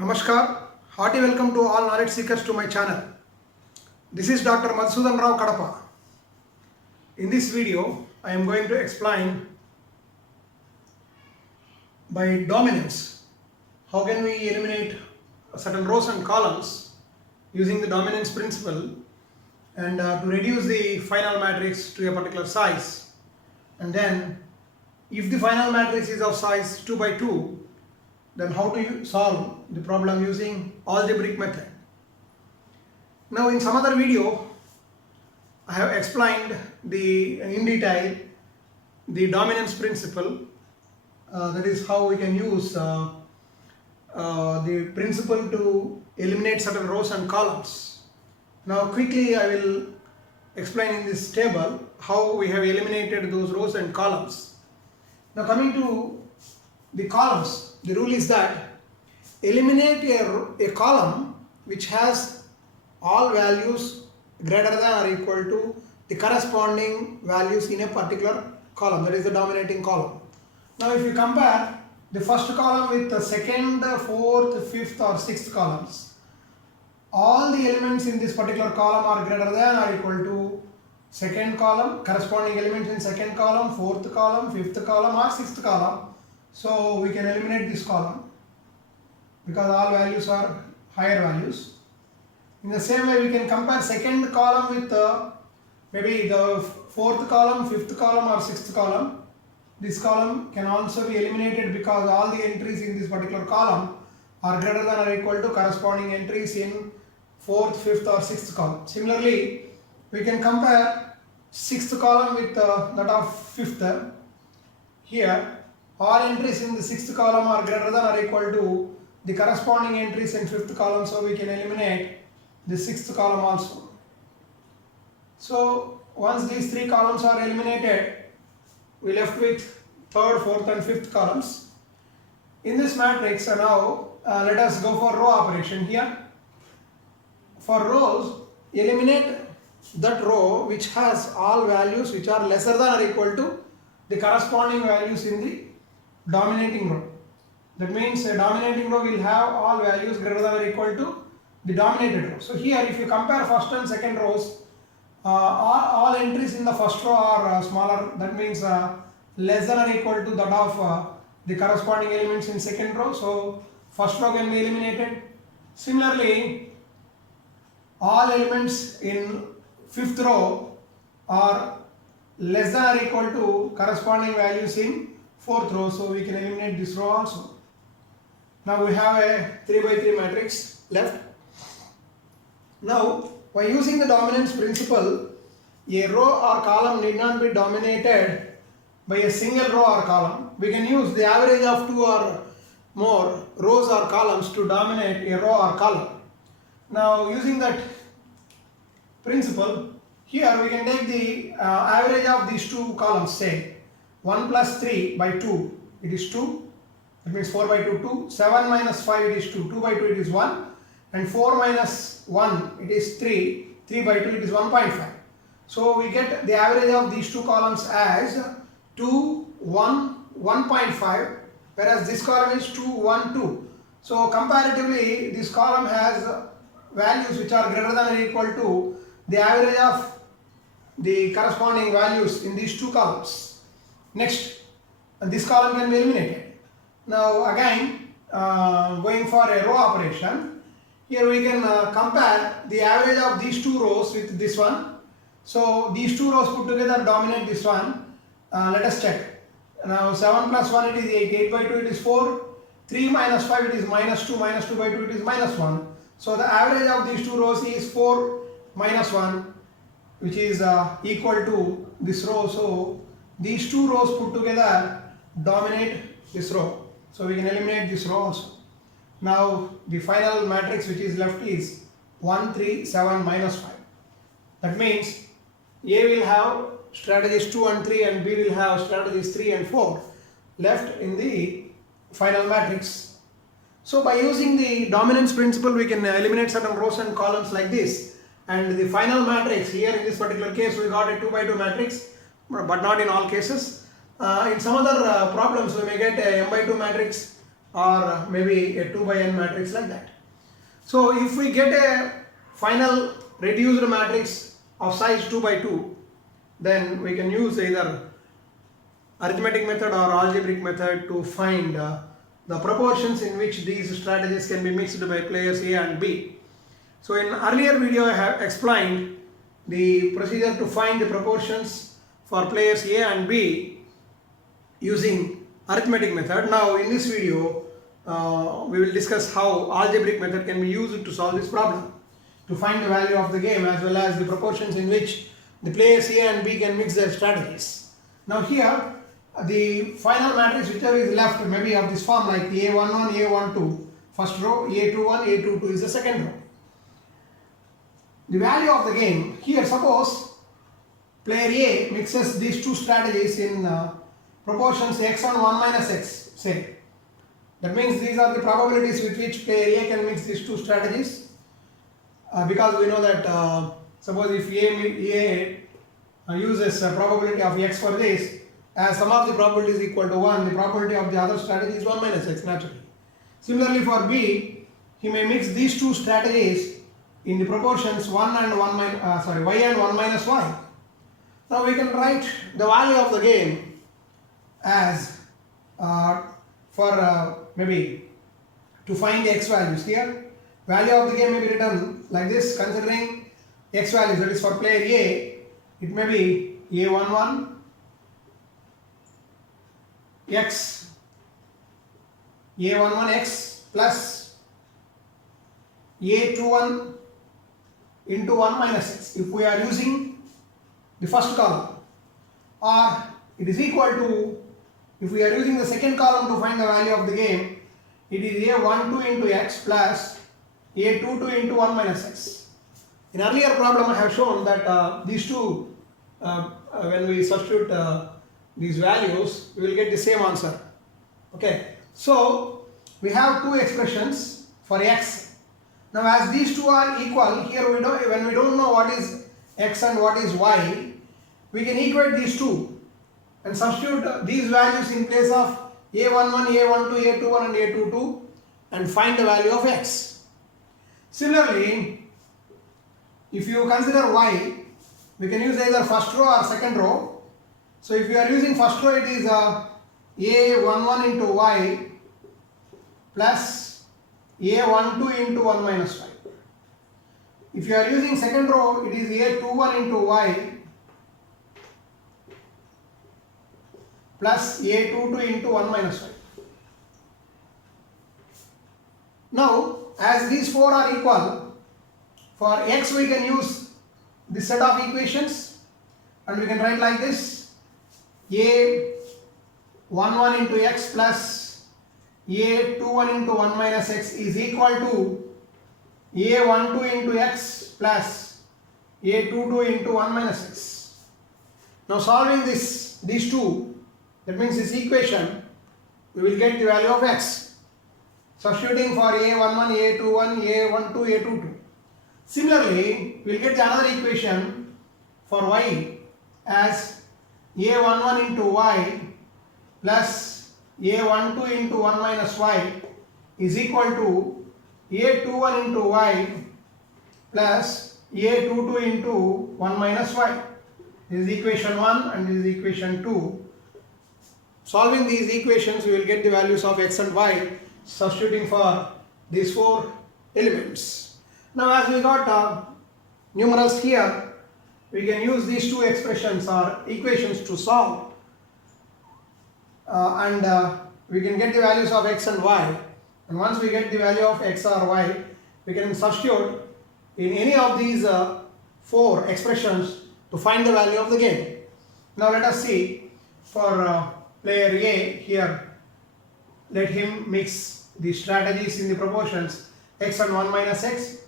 Namaskar, hearty welcome to all knowledge seekers to my channel. This is Dr. Madhusudan Rao Kadapa. In this video, I am going to explain by dominance how can we eliminate certain rows and columns using the dominance principle and to reduce the final matrix to a particular size. And then if the final matrix is of size 2 by 2, then how to solve the problem using algebraic method. Now in some other video I have explained in detail the dominance principle, that is how we can use the principle to eliminate certain rows and columns. Now quickly I will explain in this table how we have eliminated those rows and columns. Now coming to the columns, the rule is that eliminate a column which has all values greater than or equal to the corresponding values in a particular column, that is the dominating column. Now if you compare the first column with the second, fourth, fifth or sixth columns, all the elements in this particular column are greater than or equal to second column, corresponding elements in second column, fourth column, fifth column or sixth column. So we can eliminate this column because all values are higher values. In the same way we can compare second column with maybe the fourth column, fifth column or sixth column. This column can also be eliminated because all the entries in this particular column are greater than or equal to corresponding entries in fourth, fifth or sixth column. Similarly, we can compare sixth column with that of fifth. Here all entries in the sixth column are greater than or equal to the corresponding entries in fifth column, so we can eliminate the sixth column also. So once these three columns are eliminated, we left with third, fourth and fifth columns. In this matrix now let us go for row operation here. For rows, eliminate that row which has all values which are lesser than or equal to the corresponding values in the dominating row. That means a dominating row will have all values greater than or equal to the dominated row. So here if you compare first and second rows, all entries in the first row are smaller, that means less than or equal to that of the corresponding elements in second row. So first row can be eliminated. Similarly, all elements in fifth row are less than or equal to corresponding values in fourth row, so we can eliminate this row also. Now we have a 3 by 3 matrix left. Now by using the dominance principle, a row or column need not be dominated by a single row or column. We can use the average of two or more rows or columns to dominate a row or column. Now using that principle, here we can take the average of these two columns, say 1 plus 3 by 2, it is 2, that means 4 by 2, 2, 7 minus 5 it is 2, 2 by 2 it is 1, and 4 minus 1 it is 3, 3 by 2 it is 1.5. So we get the average of these two columns as 2, 1, 1.5, whereas this column is 2, 1, 2. So comparatively this column has values which are greater than or equal to the average of the corresponding values in these two columns. Next, this column can be eliminated. Now again going for a row operation, here we can compare the average of these two rows with this one. So these two rows put together dominate this one. Let us check. Now 7 plus 1 it is 8, 8 by 2 it is 4, 3 minus 5 it is minus 2, minus 2 by 2 it is minus 1. So the average of these two rows is 4 minus 1, which is equal to this row. So these two rows put together dominate this row. So we can eliminate this row also. Now the final matrix which is left is 1, 3, 7, minus 5. That means A will have strategies 2 and 3 and B will have strategies 3 and 4 left in the final matrix. So by using the dominance principle we can eliminate certain rows and columns like this, and the final matrix here in this particular case we got a 2 by 2 matrix, but not in all cases. In some other problems we may get a m by 2 matrix or maybe a 2 by n matrix like that. So if we get a final reduced matrix of size 2 by 2, then we can use either arithmetic method or algebraic method to find the proportions in which these strategies can be mixed by players A and B. So in earlier video I have explained the procedure to find the proportions for players A and B using arithmetic method. Now in this video we will discuss how algebraic method can be used to solve this problem, to find the value of the game as well as the proportions in which the players A and B can mix their strategies. Now here the final matrix whichever is left maybe of this form like A11, A12 first row, A21, A22 is the second row. The value of the game here, suppose player A mixes these two strategies in proportions x and 1 minus x, say. That means these are the probabilities with which player A can mix these two strategies, because we know that suppose if A uses a probability of x for this, as sum of the probability is equal to 1, the probability of the other strategy is 1 minus x naturally. Similarly for B, he may mix these two strategies in the proportions y and 1 minus y. Now we can write the value of the game as maybe to find x values here. Value of the game may be written like this, considering x values, that is for player A, it may be A11 x, A11 x plus A21 into 1 minus x if we are using the first column, or it is equal to, if we are using the second column to find the value of the game, it is A12 into x plus A22 into 1 minus x. In earlier problem I have shown that these two, when we substitute these values, we will get the same answer. Okay, so we have two expressions for x. Now as these two are equal, here when we don't know what is x and what is y, we can equate these two and substitute these values in place of A11, A12, A21 and A22 and find the value of x. Similarly, if you consider y, we can use either first row or second row. So if you are using first row, it is A11 into y plus A12 into 1 minus y. If you are using second row, it is A21 into y plus A22 into 1 minus y. Now, as these four are equal, for x we can use this set of equations and we can write like this: A11 into x plus A21 into 1 minus x is equal to A12 into x plus A22 into 1 minus x. Now solving these two, that means this equation, we will get the value of x. Substituting for A11, A21, A12, A22. Similarly, we will get the another equation for y as A11 into y plus A12 into 1 minus y is equal to A21 into y plus A22 into 1 minus y. This is equation 1 and this is equation 2. Solving these equations, we will get the values of x and y, substituting for these four elements. Now as we got numerals here, we can use these two expressions or equations to solve, and we can get the values of x and y. And once we get the value of x or y, we can substitute in any of these four expressions to find the value of the game. Now let us see for player A here, let him mix the strategies in the proportions x and 1 minus x,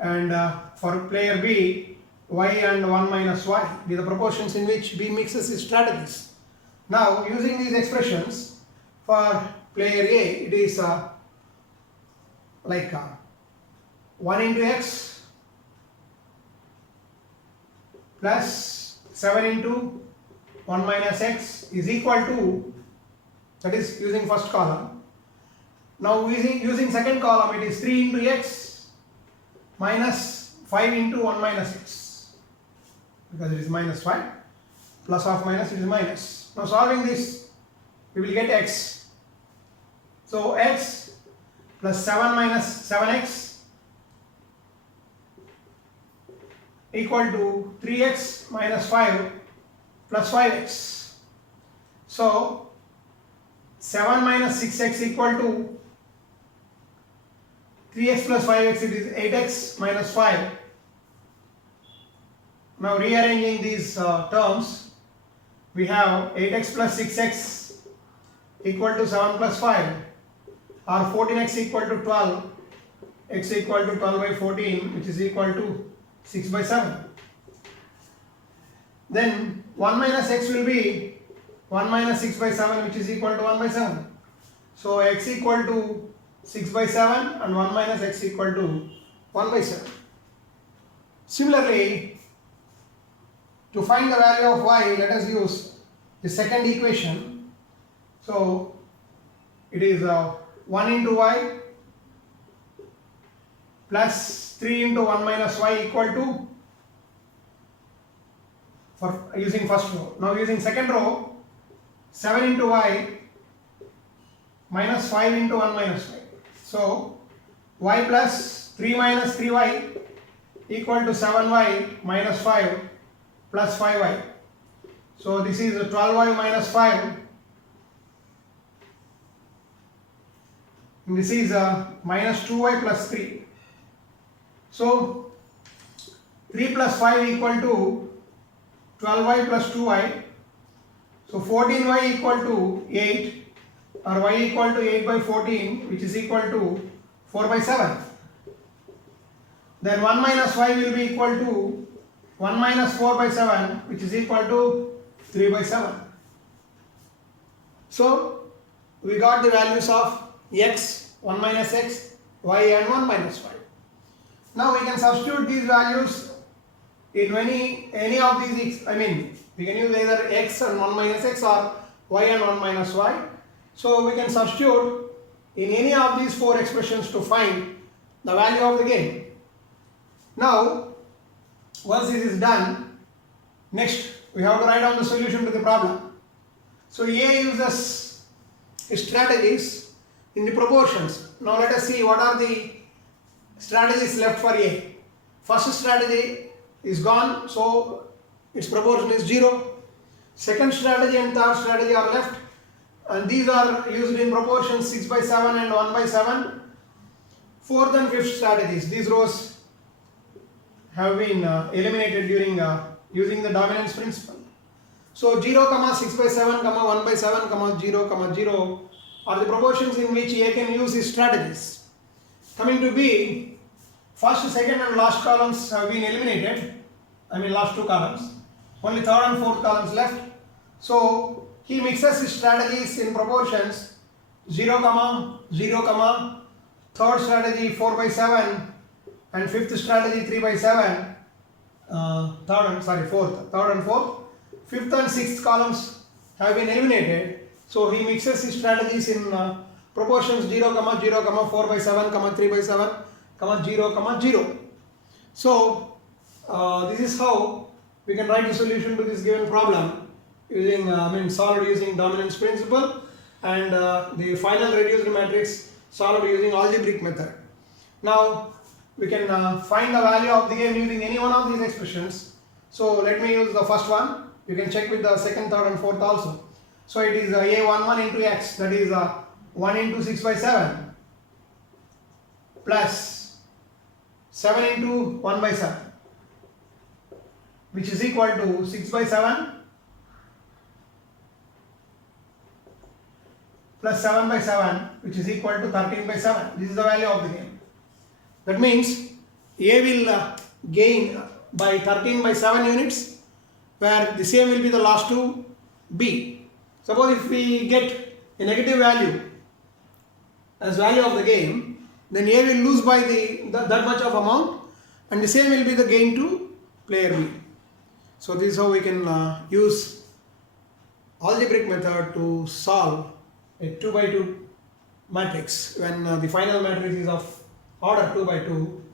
and for player B, y and 1 minus y, these are the proportions in which B mixes his strategies. Now using these expressions for player A, it is like 1 into x plus 7 into 1 minus x is equal to, that is using first column, Now using second column, it is 3 into x minus 5 into 1 minus x, because it is minus 5, plus of minus, it is minus. Now solving this, we will get x. So x plus 7 minus 7x equal to 3x minus 5 plus 5x. So 7 minus 6x equal to 3x plus 5x, it is 8x minus 5. Now rearranging these terms, we have 8x plus 6x equal to 7 plus 5, or 14x equal to 12, x equal to 12 by 14, which is equal to 6 by 7. Then 1 minus x will be 1 minus 6 by 7, which is equal to 1 by 7. So x equal to 6 by 7 and 1 minus x equal to 1 by 7. Similarly, to find the value of y, let us use the second equation. So it is 1 into y plus 3 into 1 minus y equal to, for using first row. Now using second row, 7 into y minus 5 into 1 minus y. So y plus 3 minus 3y equal to 7y minus 5 plus 5y. So this is 12y minus 5. And this is minus 2y plus 3. So 3 plus 5 equal to 12y plus 2y. So 14y equal to 8, or y equal to 8 by 14, which is equal to 4 by 7. Then 1 minus y will be equal to 1 minus 4 by 7, which is equal to 3 by 7. So we got the values of x, 1 minus x, y and 1 minus y. Now we can substitute these values in any of these, we can use either x and 1 minus x or y and 1 minus y. So we can substitute in any of these four expressions to find the value of the gain. Now, once this is done, next we have to write down the solution to the problem. So A uses strategies in the proportions. Now let us see what are the strategies left for A. First strategy is gone, so its proportion is 0. Second strategy and third strategy are left, and these are used in proportions 6 by 7 and 1 by 7. Fourth and fifth strategies, these rows have been eliminated during using the dominance principle. So 0, 6 by 7, 1 by 7, 0, 0 are the proportions in which A can use his strategies. Coming to B, first, second and last columns have been eliminated. Last two columns. Only third and fourth columns left. So he mixes his strategies in proportions 0, 0, third strategy 4 by 7 and fifth strategy 3 by 7, third and fourth. Fifth and sixth columns have been eliminated. So he mixes his strategies in proportions 0, 0, 4 by 7, 3 by 7, 0, 0. So this is how we can write the solution to this given problem using solved using dominance principle, and the final reduced matrix solved using algebraic method. Now we can find the value of the gain using any one of these expressions. So let me use the first one. You can check with the second, third and fourth also. So it is A11 into x, that is 1 into 6 by 7 plus 7 into 1 by 7, which is equal to 6 by 7 plus 7 by 7, which is equal to 13 by 7. This is the value of the gain. That means A will gain by 13 by 7 units, where the same will be the last to B. Suppose if we get a negative value as value of the gain, then A will lose by that much of amount, and the same will be the gain to player B. So this is how we can use algebraic method to solve a 2 by 2 matrix when the final matrix is of order 2 by 2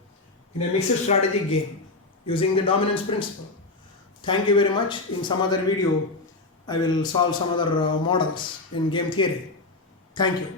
in a mixed strategic game using the dominance principle. Thank you very much. In some other video I will solve some other models in game theory. Thank you.